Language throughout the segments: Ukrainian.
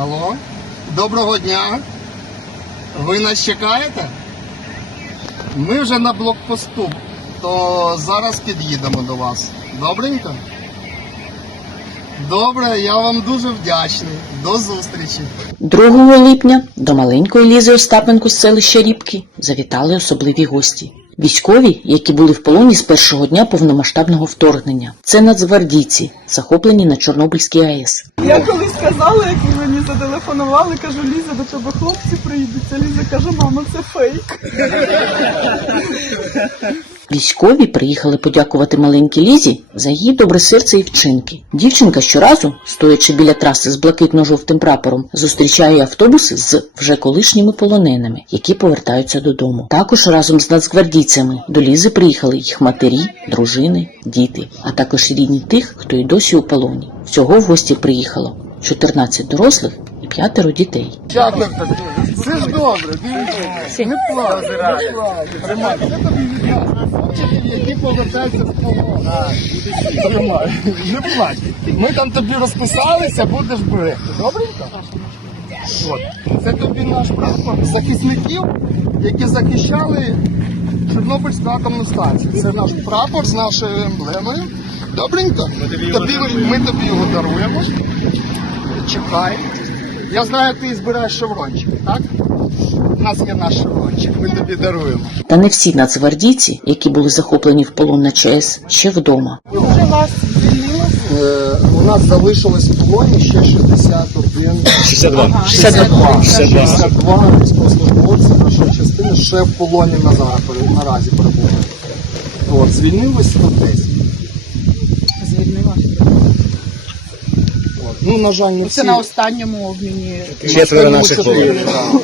Алло, доброго дня. Ви нас чекаєте? Ми вже на блокпосту, то зараз під'їдемо до вас. Добренько? Добре, я вам дуже вдячний. До зустрічі. 2 липня до маленької Лізи Остапенко з селища Рібки завітали особливі гості. Військові, які були в полоні з першого дня повномасштабного вторгнення. Це нацгвардійці, захоплені на Чорнобильській АЕС. Я коли сказала, як мені зателефонували, кажу, Ліза, до тебе хлопці приїдуться. Ліза каже, мама, це фейк. Військові приїхали подякувати маленькій Лізі за її добре серце і вчинки. Дівчинка щоразу, стоячи біля траси з блакитно-жовтим прапором, зустрічає автобуси з вже колишніми полоненими, які повертаються додому. Також разом з нацгвардійцями до Лізи приїхали їх матері, дружини, діти, а також рідні тих, хто й досі у полоні. Всього в гості приїхало 14 дорослих п'ятеро дітей. Це ж добре, дивіться. Не плач, не плач. Це тобі від які повертаються з полону. Не плач. Ми там тобі розписалися, будеш берегти. Добренько? От. Це тобі наш прапор захисників, які захищали Чорнобильську атомну станцію. Це наш прапор з нашою емблемою. Добренько? Тобі, ми тобі його даруємо. Чекай. Я знаю, ти збираєш шеврончики, так? У нас є наш шеврончик, ми тобі даруємо. Та не всі нацгвардійці, які були захоплені в полон на ЧАЕС, ще вдома. Вже вас? Е, у нас залишилось в полоні ще 61 62. 62, 62. 62 військовослужбовці нашої частини ще в полоні на зараз, наразі перебувають. От, звільнилось 110. Звільнила. Ну, на жаль, не всі. Це на останньому обміні. Четверо наших чотири, було.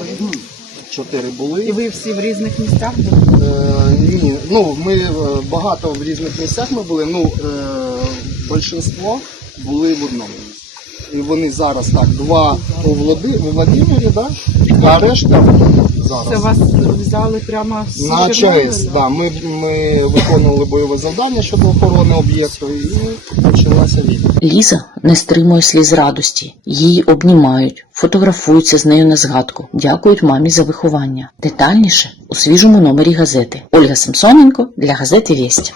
Чотири були. І ви всі в різних місцях були? Е, ні, ну ми е, багато в різних місцях ми були. Ну е, більшинство були в одному місці. І вони зараз так, два у Влади, у Владимирі, да? а решта зараз. Це вас взяли прямо з На ЧАЕС, да. Ми, ми виконували бойове завдання щодо охорони об'єкту і почалася війна. Ліза не стримує сліз радості. Її обнімають, фотографуються з нею на згадку, дякують мамі за виховання. Детальніше у свіжому номері газети. Ольга Самсоненко для газети Вість.